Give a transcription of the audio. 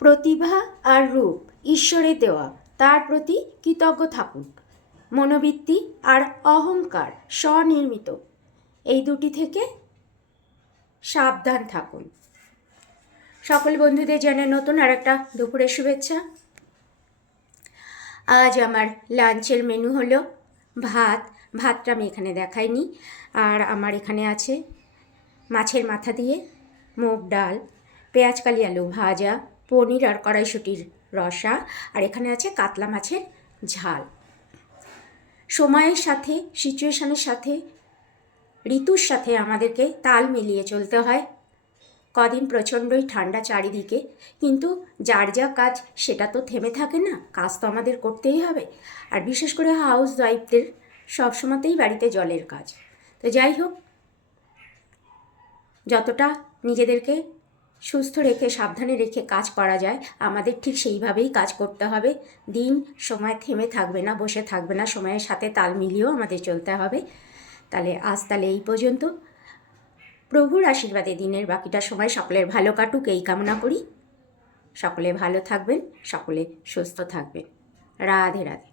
প্রতিভা আর রূপ ঈশ্বরের দেওয়া, তার প্রতি কৃতজ্ঞ থাকুন। মনোবৃত্তি আর অহংকার স্বনির্মিত, এই দুটি থেকে সাবধান থাকুন। সকল বন্ধুদের জানাই নতুন আর একটা দুপুরের শুভেচ্ছা। আজ আমার লাঞ্চের মেনু হলো ভাতটা আমি এখানে দেখাইনি। আর আমার এখানে আছে মাছের মাথা দিয়ে মুগ ডাল, পেঁয়াজ কালি আলু ভাজা, পনির আর কড়াইশুঁটির রসা, আর এখানে আছে কাতলা মাছের ঝাল। সময়ের সাথে, সিচুয়েশনের সাথে, ঋতুর সাথে আমাদেরকে তাল মিলিয়ে চলতে হয়। কদিন প্রচণ্ডই ঠান্ডা চারিদিকে, কিন্তু যার যা কাজ সেটা তো থেমে থাকে না, কাজ তো আমাদের করতেই হবে। আর বিশেষ করে হাউস ওয়াইফদের সবসময়তেই বাড়িতে জলের কাজ। তো যাই হোক, যতটা নিজেদেরকে সুস্থ রেখে সাবধানে রেখে কাজ করা যায়, আমাদের ঠিক সেইভাবেই কাজ করতে হবে। দিন সময় থেমে থাকবে না, বসে থাকবে না, সময়ের সাথে তাল মিলিয়েও আমাদের চলতে হবে। তাহলে এই পর্যন্ত। প্রভুর আশীর্বাদে দিনের বাকিটা সময় সকলের ভালো কাটুক এই কামনা করি। সকলে ভালো থাকবেন, সকলে সুস্থ থাকবেন। রাধে রাধে।